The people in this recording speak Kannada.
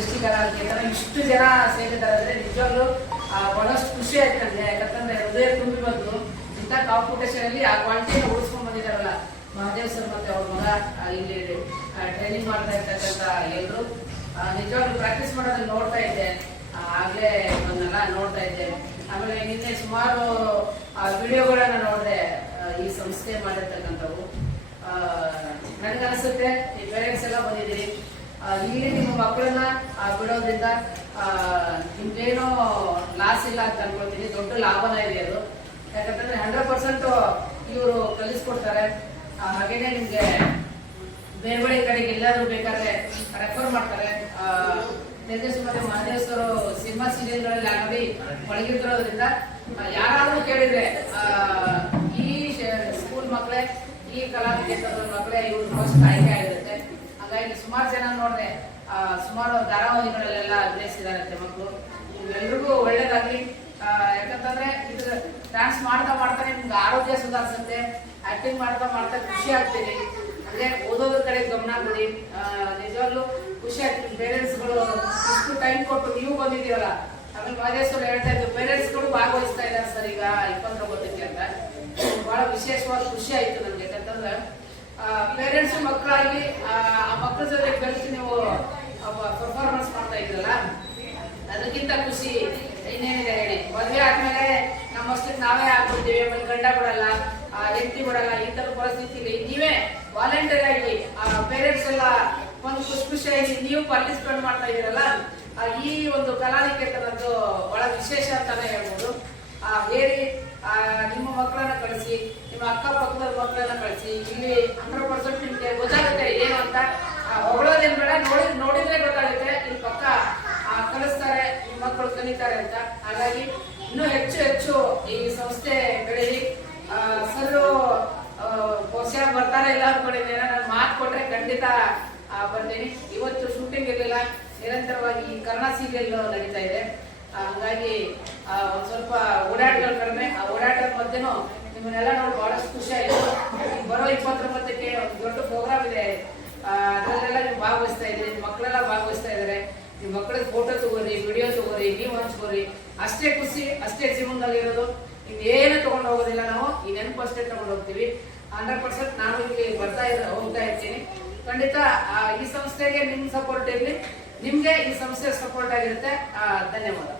ಸೃಷ್ಟಿಕರ ಅಂತ ಇಷ್ಟು ಜನ ಸೇರಿದ್ದಾರೆ ಅಂದರೆ ನಿಜವಾಗ್ಲೂ ಬಹಳಷ್ಟು ಖುಷಿ ಆಯ್ತು ನನಗೆ. ಯಾಕಂತಂದ್ರೆ ಹೃದಯ ತುಂಬಿ ಬಂದು ಇಂಥ ಕಾಂಪಿಟೇಷನ್ ಅಲ್ಲಿ ಆ ಕ್ವಾಲಿಟಿಯನ್ನು ಉಳಿಸ್ಕೊಂಡ್ ಬಂದಿದ್ದಾರಲ್ಲ ಮಹಾದೇವ್ ಸರ್ ಮತ್ತೆ ಅವ್ರ ಮಗ ಇಲ್ಲಿ ಟ್ರೈನಿಂಗ್ ಮಾಡ್ತಾ ಇರ್ತಕ್ಕಂಥ ಎಲ್ಲರೂ ನಿಜವಾಗ್ಲೂ ಪ್ರಾಕ್ಟೀಸ್ ಮಾಡೋದನ್ನ ನೋಡ್ತಾ ಇದ್ದೆ. ಆಗ್ಲೇ ಬಂದೆಲ್ಲ ನೋಡ್ತಾ ಇದ್ದೆ. ಆಮೇಲೆ ನಿನ್ನೆ ಸುಮಾರು ವಿಡಿಯೋಗಳನ್ನ ನೋಡಿದೆ ಈ ಸಂಸ್ಥೆ ಮಾಡಿರ್ತಕ್ಕಂಥವು. ನನಗನ್ಸುತ್ತೆ ಈ ಪೇರೆಂಟ್ಸ್ ಎಲ್ಲ ಬಂದಿದ್ದೀರಿ, ಇಲ್ಲಿ ನಿಮ್ಮ ಮಕ್ಕಳನ್ನ ಬಿಡೋದ್ರಿಂದ ನಿಮ್ಗೇನೋ ಲಾಸ್ ಇಲ್ಲ ಅಂತ ಅನ್ಕೊಳ್ತೀನಿ. ದೊಡ್ಡ ಲಾಭನ ಇದೆ ಅದು. ಯಾಕಂತಂದ್ರೆ 100% ಇವರು ಕಲಿಸ್ಕೊಡ್ತಾರೆ. ಹಾಗೇನೆ ನಿಮ್ಗೆ ಬೇರೆ ಬೇರೆ ಕಡೆಗೆ ಎಲ್ಲಾದ್ರೂ ಬೇಕಾದ್ರೆ ರೆಫರ್ ಮಾಡ್ತಾರೆ. ತೇಜಸ್ ಮತ್ತೆ ಮಹಾದೇಶ್ವರು ಸಿನಿಮಾ ಸೀರಿಯಲ್ಗಳಲ್ಲಿ ಆಲ್ರೆಡಿ ಒಳಗಿರೋದ್ರಿಂದ ಯಾರಾದ್ರೂ ಕೇಳಿದ್ರೆ ಈ ಸ್ಕೂಲ್ ಮಕ್ಕಳೇ, ಈ ಕಲಾವಿದ ಮಕ್ಕಳೇ ಇವ್ರು ಫಸ್ಟ್ ಆಯ್ಕೆ ಆಗಿರುತ್ತೆ. ಹಾಗಾಗಿ ಸುಮಾರು ಜನ ನೋಡ್ರೆ ಸುಮಾರು ಧಾರಾವಾಹಿಗಳಲ್ಲೆಲ್ಲ ಅಭಿನಯಿಸಿದಾರಂತೆ ಮಕ್ಕಳು. ಎಲ್ರಿಗೂ ಒಳ್ಳೇದಾಗ್ಲಿ. ಯಾಕಂತಂದ್ರೆ ಇದು ಡ್ಯಾನ್ಸ್ ಮಾಡ್ತಾ ಮಾಡ್ತಾನೆ ನಿಮ್ಗೆ ಆರೋಗ್ಯ ಸುಧಾರಿಸುತ್ತೆ. ಆಕ್ಟಿಂಗ್ ಮಾಡ್ತಾ ಮಾಡ್ತಾ ಖುಷಿ ಆಗ್ತೀರಿ. ಅಂದ್ರೆ ಓದೋದ್ರ ಕಡೆ ಗಮನ ಕೊಡಿ. ನಿಜವಾಗ್ಲೂ ಖುಷಿ ಆಗ್ತೀನಿ. ಪೇರೆಂಟ್ಸ್ಗಳು ಇಷ್ಟು ಟೈಮ್ ಕೊಟ್ಟು ನೀವು ಬಂದಿದ್ದೀರಲ್ಲ. ಆಮೇಲೆ ಮಹದೇಶ್ವರ ಹೇಳ್ತಾ ಇದ್ರು ಪೇರೆಂಟ್ಸ್ಗಳು ಭಾಗವಹಿಸ್ತಾ ಇದ್ದಾರೆ ಸರ್ ಈಗ 29ಕ್ಕೆ ಅಂತ. ಬಹಳ ವಿಶೇಷವಾದ ಖುಷಿ ಆಯ್ತು ನಮ್ಗೆ. ಯಾಕಂತಂದ್ರೆ ಪೇರೆಂಟ್ಸ್ ಮಕ್ಕಳಾಗಿ ಆ ಮಕ್ಕಳ ಜೊತೆ ಬೆರೆತು ನೀವು ಪರ್ಫಾರ್ಮೆನ್ಸ್ ಮಾಡ್ತಾ ಇದ್ರಲ್ಲ, ಅದಕ್ಕಿಂತ ಖುಷಿ ಇನ್ನೇನಿದೆ ಹೇಳಿ. ಮದುವೆ ಆದ್ಮೇಲೆ ನಮ್ಮಷ್ಟಕ್ಕೆ ನಾವೇ ಆಗ್ಬಿಡ್ತೀವಿ. ಆಮೇಲೆ ಗಂಡ ಬಿಡಲ್ಲ, ಹೆಂಡತಿ ಬಿಡಲ್ಲ. ಈ ತರ ಪರಿಸ್ಥಿತಿಲಿ ನೀವೇ ವಾಲಂಟಿಯರ್ ಆಗಿ ಪೇರೆಂಟ್ಸ್ ಎಲ್ಲ ಒಂದು ಖುಷಿಯಾಗಿ ನೀವು ಪಾರ್ಟಿಸಿಪೇಟ್ ಮಾಡ್ತಾ ಇದೀರಲ್ಲ, ಈ ಒಂದು ಕಲಾನಿಕೇತನದ್ದು ಬಹಳ ವಿಶೇಷ ಅಂತಾನೆ ಹೇಳ್ಬೋದು. ಹೇಳಿ ನಿಮ್ಮ ಮಕ್ಕಳನ್ನ ಕಳಿಸಿ, ನಿಮ್ಮ ಅಕ್ಕಪಕ್ಕದ ಮಕ್ಕಳನ್ನ ಕಳಿಸಿ. ಇಲ್ಲಿ 100% ನಿಮ್ಗೆ ಗೊತ್ತಾಗುತ್ತೆ ಏನು ಅಂತ. ಹೊಗಳೋದೇನ್ ಬೇಡ, ನೋಡಿದ್ರೆ ಗೊತ್ತಾಗುತ್ತೆ. ಇಲ್ಲಿ ಪಕ್ಕ ಕಲಿಸ್ತಾರೆ, ನಿಮ್ಮ ಮಕ್ಕಳು ಕಲಿತಾರೆ ಅಂತ. ಹಾಗಾಗಿ ಇನ್ನೂ ಹೆಚ್ಚು ಹೆಚ್ಚು ಈ ಸಂಸ್ಥೆ ಬೆಳೀಲಿ. ಸರ್ ಬಹುಶಃ ಬರ್ತಾರೆ ಇಲ್ಲ ಅನ್ಕೊಂಡಿದ್ದೇನೆ. ನಾನು ಮಾತು ಕೊಟ್ರೆ ಖಂಡಿತ ಬರ್ತೀನಿ. ಇವತ್ತು ಶೂಟಿಂಗ್ ಇರಲಿಲ್ಲ, ನಿರಂತರವಾಗಿ ಈ ಕನ್ನಡ ಸೀರಿಯಲ್ ನಡೀತಾ ಇದೆ. ಹಾಗಾಗಿ ಒಂದ್ ಸ್ವಲ್ಪ ಓಡಾಟಗಳು ಕಡಿಮೆ. ಆ ಓಡಾಟದ ಮಧ್ಯೆನೂ ನಿಮ್ಮನ್ನೆಲ್ಲ ನೋಡಿ ಬಹಳಷ್ಟು ಖುಷಿ ಆಯಿತು. ಬರೋ 29ಕ್ಕೆ ಒಂದು ದೊಡ್ಡ ಪ್ರೋಗ್ರಾಮ್ ಇದೆ. ಅದರಲ್ಲೆಲ್ಲ ನೀವು ಭಾಗವಹಿಸ್ತಾ ಇದ್ದೀರಿ, ನಿಮ್ಮ ಮಕ್ಕಳೆಲ್ಲ ಭಾಗವಹಿಸ್ತಾ ಇದ್ದಾರೆ. ನಿಮ್ಮ ಮಕ್ಕಳಿಗೆ ಫೋಟೋ ತಗೋರಿ, ವಿಡಿಯೋ ತಗೋರಿ, ನೀವು ಹಂಚ್ಕೋರಿ. ಅಷ್ಟೇ ಖುಷಿ, ಅಷ್ಟೇ ಜೀವನದಲ್ಲಿ ಇರೋದು. ಇನ್ನೇನು ತಗೊಂಡು ಹೋಗೋದಿಲ್ಲ ನಾವು, ಈ ನೆನಪು ಅಷ್ಟೇ ತಗೊಂಡು ಹೋಗ್ತೀವಿ. 100% ನಾನು ಇಲ್ಲಿ ಹೋಗ್ತಾ ಇರ್ತೀನಿ. ಖಂಡಿತ ಈ ಸಂಸ್ಥೆಗೆ ನಿಮ್ಮ ಸಪೋರ್ಟ್ ಇರಲಿ, ನಿಮ್ಗೆ ಈ ಸಂಸ್ಥೆ ಸಪೋರ್ಟ್ ಆಗಿರುತ್ತೆ. ಧನ್ಯವಾದ.